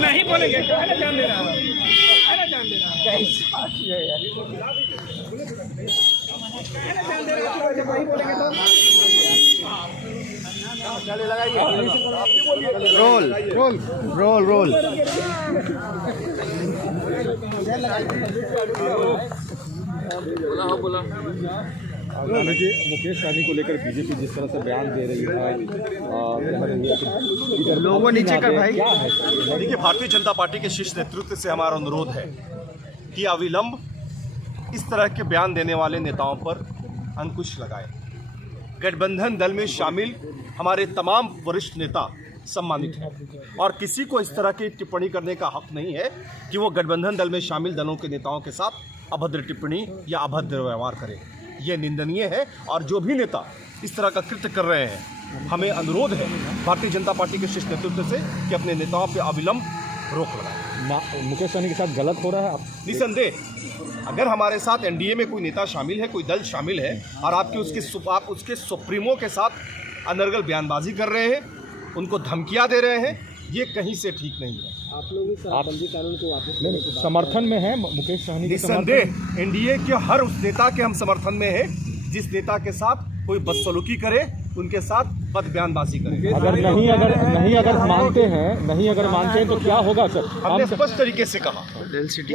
नहीं बोलेंगे, जान दे रहा रोल रोल रोल रोल। बोला मुकेश सहनी को लेकर बीजेपी जिस तरह से बयान दे रही है, लोगों नीचे कर भाई। देखिए, भारतीय जनता पार्टी के शीर्ष नेतृत्व से हमारा अनुरोध है कि अविलंब इस तरह के बयान देने वाले नेताओं पर अंकुश लगाए। गठबंधन दल में शामिल हमारे तमाम वरिष्ठ नेता सम्मानित हैं और किसी को इस तरह की टिप्पणी करने का हक नहीं है कि वो गठबंधन दल में शामिल दलों के नेताओं के साथ अभद्र टिप्पणी या अभद्र व्यवहार करे। ये निंदनीय है और जो भी नेता इस तरह का कृत्य कर रहे हैं, हमें अनुरोध है भारतीय जनता पार्टी के शीर्ष नेतृत्व से कि अपने नेताओं पर अविलंब रोक लगाए। मुकेश सहनी के साथ गलत हो रहा है। निसंदेह अगर हमारे साथ एनडीए में कोई नेता शामिल है, कोई दल शामिल है और आप उसके सुप्रीमो के साथ अनर्गल बयानबाजी कर रहे हैं, उनको धमकियां दे रहे हैं, ये कहीं से ठीक नहीं है। आप लोग शराबबंदी कानून को वापस समर्थन में है मुकेश सहनी के? निसंदेह एनडीए के हर उस नेता के हम समर्थन में है जिस नेता के साथ कोई बदसलूकी करे, उनके साथ बद बयानबाजी करे। अगर मानते हैं तो क्या होगा सर? हमने स्पष्ट तरीके से कहा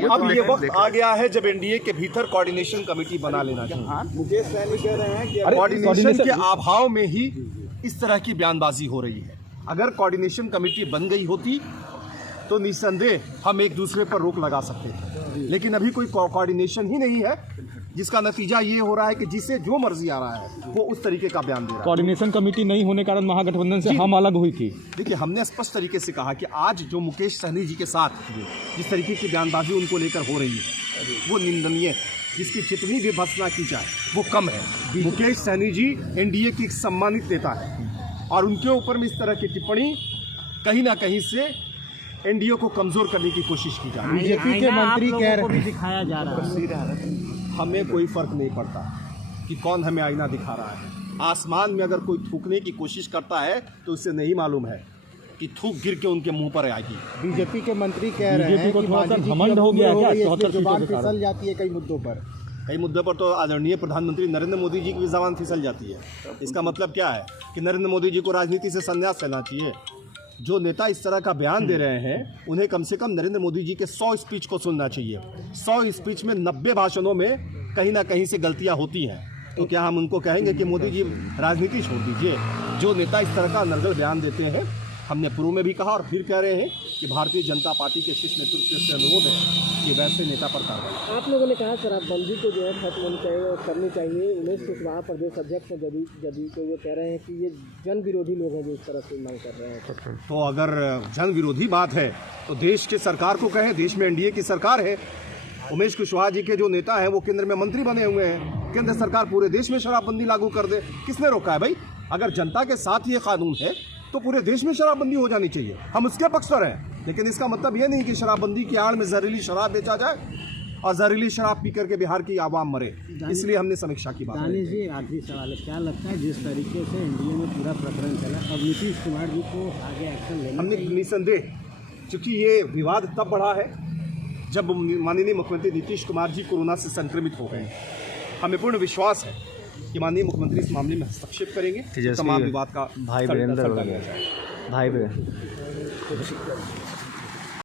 अब ये वक्त आ गया है जब एनडीए के भीतर कोऑर्डिनेशन कमेटी बना लेना चाहिए। मुकेश सहनी कह रहे हैं कि कोऑर्डिनेशन के अभाव में ही इस तरह की बयानबाजी हो रही है। अगर कोऑर्डिनेशन कमेटी बन गई होती तो निस्संदेह हम एक दूसरे पर रोक लगा सकते थे, लेकिन अभी कोई कोऑर्डिनेशन ही नहीं है, जिसका नतीजा ये हो रहा है कि जिसे जो मर्जी आ रहा है वो उस तरीके का बयान दे रहा है। कोऑर्डिनेशन कमेटी नहीं होने के कारण महागठबंधन से हम अलग हुई थी। देखिए, हमने स्पष्ट तरीके से कहा कि आज जो मुकेश सहनी जी के साथ जिस तरीके की बयानबाजी उनको लेकर हो रही है वो निंदनीय है, जिसकी जितनी भी भर्त्सना की जाए वो कम है। मुकेश सहनी जी एनडीए के एक सम्मानित नेता है और उनके ऊपर में इस तरह की टिप्पणी कहीं ना कहीं से एनडीए को कमजोर करने की कोशिश की जा रही है। बीजेपी के मंत्री कह रहे हैं, दिखाया जा रहा है। हमें कोई फर्क नहीं पड़ता कि कौन हमें आईना दिखा रहा है। आसमान में अगर कोई थूकने की कोशिश करता है तो उसे नहीं मालूम है कि थूक गिर के उनके मुंह पर आएगी। बीजेपी के मंत्री कह रहे हैं कि घमंड हो गया क्या? जुबान फिसल जाती है कई मुद्दों पर। कई मुद्दों पर तो आदरणीय प्रधानमंत्री नरेंद्र मोदी जी की भी जबान फिसल जाती है। इसका मतलब क्या है कि नरेंद्र मोदी जी को राजनीति से संन्यास लेना चाहिए। जो नेता इस तरह का बयान दे रहे हैं उन्हें कम से कम नरेंद्र मोदी जी के 100 स्पीच को सुनना चाहिए। 100 स्पीच में 90 भाषणों में कहीं ना कहीं से गलतियां होती हैं, तो क्या हम उनको कहेंगे कि मोदी जी राजनीति छोड़ दीजिए? जो नेता इस तरह का अनर्गल बयान देते हैं, हमने पूर्व में भी कहा और फिर कह रहे हैं कि भारतीय जनता पार्टी के शीर्ष नेतृत्व से अनुरोध है कि वैसे नेता पर कार्रवाई। आप लोगों ने कहा शराबबंदी को जो है खत्म होनी चाहिए और करनी चाहिए। उमेश कुशवाहा प्रदेश अध्यक्ष हैं जदयू को, वो कह रहे हैं कि ये जन विरोधी लोग हैं जो इस तरह से मांग कर रहे हैं। तो अगर जन विरोधी बात है तो देश के सरकार को कहें, देश में एनडीए की सरकार है। उमेश कुशवाहा जी के जो नेता हैं वो केंद्र में मंत्री बने हुए हैं। केंद्र सरकार पूरे देश में शराबबंदी लागू कर दे, किसने रोका है भाई? अगर जनता के साथ ये कानून है तो पूरे देश में शराबबंदी हो जानी चाहिए, हम उसके पक्ष पर हैं। लेकिन इसका मतलब ये नहीं कि शराबबंदी की आड़ में जहरीली शराब बेचा जाए और जहरीली शराब पी करके बिहार की आवाम मरे। इसलिए हमने समीक्षा की बात। दानिश जी, आखिरी सवाल है, क्या लगता है जिस तरीके से एनडीए में पूरा प्रकरण चला, अब नीतीश कुमार जी को आगे एक्शन लेना हमने चाहिए? निसंदेह, चूँकि ये विवाद तब बढ़ा है जब माननीय मुख्यमंत्री नीतीश कुमार जी कोरोना से संक्रमित हो गए। हमें पूर्ण विश्वास है कि माननीय मुख्यमंत्री इस मामले में हस्तक्षेप करेंगे, तमाम विवाद का भाई जाए। भाई